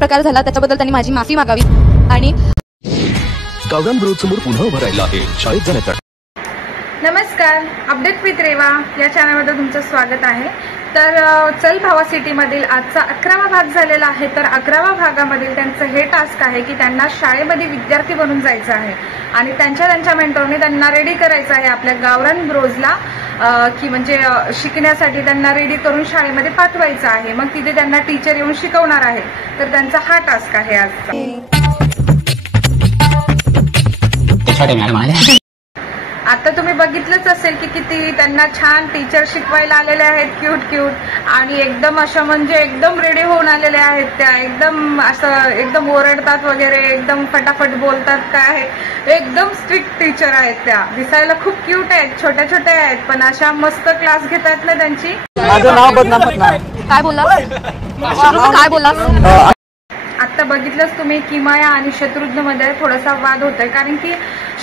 प्रकार झाला त्याच्याबद्दल त्यांनी माझी माफी मागावी आणि गावरान ब्रोडसमोर पुन्हा उभं राहिलं आहे शाळेत जाण्याचा. नमस्कार, अपडेट विथ रेवा या चॅनलमध्ये तुमचं स्वागत आहे. तर चल भावा सिटीमधील आजचा 11वा भाग झालेला आहे. तर 11व्या भागामधील त्यांचं हे टास्क आहे की त्यांना शाळेमध्ये विद्यार्थी बनून जायचं आहे आणि त्यांच्या मेंटरने त्यांना रेडी करायचं आहे आपल्या गावरान ब्रोजला की म्हणजे शिकण्यासाठी त्यांना रेडी करून शाळेमध्ये पाठवायचं आहे. मग तिथे त्यांना टीचर येऊन शिकवणार आहे. तर त्यांचा हा टास्क आहे आजचा. आता तुम्ही बघितलंच असेल की किती त्यांना छान टीचर शिकवायला आलेले आहेत, क्यूट आणि एकदम अशा म्हणजे एकदम रेडी होऊन आलेल्या आहेत. त्या एकदम असं एकदम ओरडतात वगैरे, एकदम फटाफट बोलतात, काय एकदम स्ट्रिक्ट टीचर आहेत. त्या दिसायला खूप क्यूट आहेत, छोट्या आहेत, पण अशा मस्त क्लास घेतात ना त्यांची. माझं नाव बदनाम काय बोलला आता बघितलंच तुम्ही किमया आणि शत्रुघ्न मध्ये थोडासा वाद होतोय. कारण की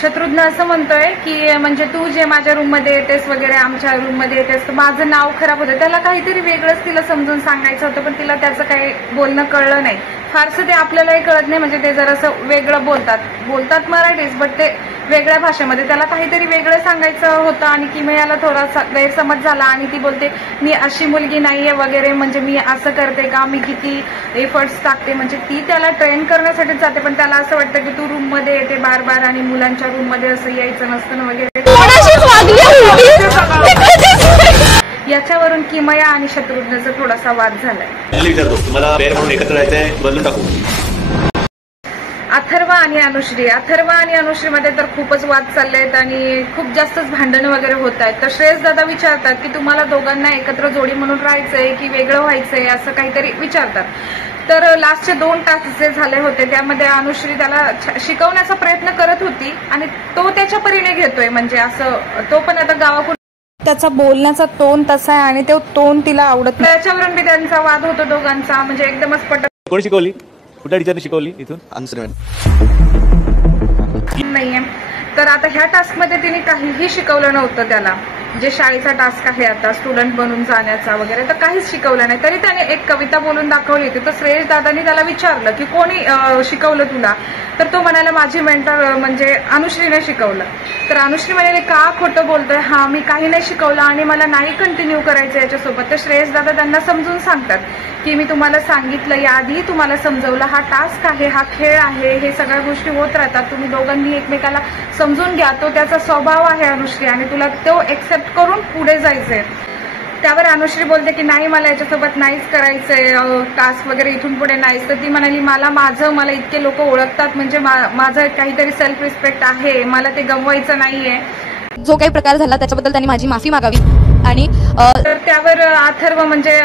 शत्रुघ्न असं म्हणतोय की म्हणजे तू जे माझ्या रूम मध्ये येतेस वगैरे, आमच्या रूम मध्ये येतेस, तर माझं नाव खराब होतं. त्याला काहीतरी वेगळंच तिला समजून सांगायचं होतं, पण तिला त्याचं काही बोलणं कळलं नाही. फारसं ते आपल्यालाही कळत नाही, म्हणजे ते जरासं वेगळं बोलतात मराठीच, बट ते वेगळ्या भाषेमध्ये. त्याला काहीतरी वेगळं सांगायचं होतं आणि किमयाला थोडासा गैरसमज झाला आणि ती बोलते मी अशी मुलगी नाहीये वगैरे, म्हणजे मी असं करते का, मी किती एफर्ट्स टाकते, म्हणजे ती त्याला ट्रेन करण्यासाठीच जाते. पण त्याला असं वाटतं की तू रूम मध्ये येते बार आणि मुलांच्या रूम मध्ये असं यायचं नसतं वगैरे. याच्यावरून किमया आणि शत्रुघ्नचा थोडासा वाद झालाय. अथर्व आणि अनुश्री मध्ये तर खूपच वाद चाललेत आणि खूप जास्तच भांडणं वगैरे होत आहेत. तर श्रेयस दादा विचारतात की तुम्हाला दोघांना एकत्र जोडी म्हणून राहायचंय की वेगळं व्हायचंय, असं काहीतरी विचारतात. तर लास्टचे 2 टास्क जे झाले होते त्यामध्ये अनुश्री त्याला शिकवण्याचा प्रयत्न करत होती आणि तो त्याच्या परीने घेतोय. म्हणजे असं तो पण आता गावाकडून त्याचा बोलण्याचा टोन तसा आहे आणि तो टोन तिला आवडत नाही. त्याच्यावरून बी त्यांचा वाद होतो दोघांचा, म्हणजे एकदमच पटत. कोणी शिकवली, कुठल्या टीचरने शिकवली इथून नाहीये. तर आता ह्या टास्क मध्ये तिने काहीही शिकवलं नव्हतं त्याला, जे शाळेचा टास्क आहे आता स्टुडंट बनून जाण्याचा वगैरे, तर काहीच शिकवलं नाही. तरी त्याने एक कविता बोलून दाखवली होती. तर श्रेयस दादांनी त्याला विचारलं की कोणी शिकवलं तुला, तर तो म्हणाला माझी मेंटर म्हणजे अनुश्रीने शिकवलं. तर अनुश्री म्हणाले का खोटं बोलतोय, हा मी काही नाही शिकवलं आणि मला नाही कंटिन्यू करायचं याच्यासोबत. तर श्रेयस दादा त्यांना समजून सांगतात की मी तुम्हाला सांगितलं, याआधी तुम्हाला समजवलं, हा टास्क आहे, हा खेळ आहे, हे सगळ्या गोष्टी होत राहतात, तुम्ही दोघांनी एकमेकाला समजून घ्या. तो त्याचा स्वभाव आहे अनुश्री आणि तुला तो एक्सेप्ट करून पुढे जायचंय. त्यावर अनुश्री बोलते की नाही मला याच्यासोबत नाहीच करायचंय टास्क वगैरे, इथून पुढे नाहीच. तर ती म्हणाली मला इतके लोक ओळखतात, म्हणजे माझं काहीतरी सेल्फ रिस्पेक्ट आहे, मला ते गमवायचं नाहीये. जो काही प्रकार झाला त्याच्याबद्दल त्यांनी माझी माफी मागावी आणि तर त्यावर अथर्व म्हणजे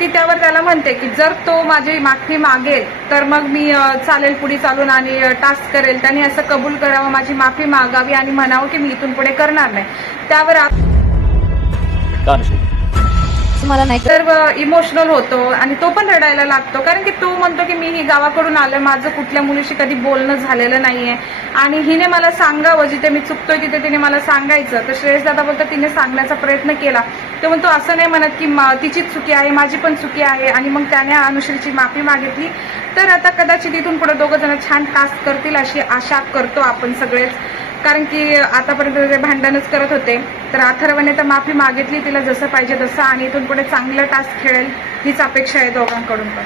ती त्यावर त्याला म्हणते की जर तो माझी माफी मागेल तर मग मी चालेल पुढे चालून आणि टास्क करेल. त्याने असं कबूल करावं, माझी माफी मागावी आणि म्हणावं की मी इथून पुढे करणार नाही. त्यावर मला नाही तर इमोशनल होतो आणि तो पण रडायला लागतो. कारण की तो म्हणतो की मी ही गावाकडून आलोय, माझं कुठल्या मुलीशी कधी बोलणं झालेलं नाहीये आणि हिने मला सांगावं, जिथे मी चुकतोय तिथे तिने मला सांगायचं. तर श्रेयस दादा बोलतो तिने सांगण्याचा प्रयत्न केला. तो म्हणतो असं नाही म्हणत की तिचीच चुकी आहे, माझी पण चुकी आहे, आणि मग त्याने अनुश्रीची माफी मागितली. तर आता कदाचित इथून पुढे दोघं जण छान टास्क करतील अशी आशा करतो आपण सगळेच. कारण की आतापर्यंत ते भांडणच करत होते. तर अथर्वने तर माफी मागितली तिला जसं पाहिजे तसं, आणि इथून पुढे चांगलं टास्क खेळेल हीच अपेक्षा आहे दोघांकडून पण.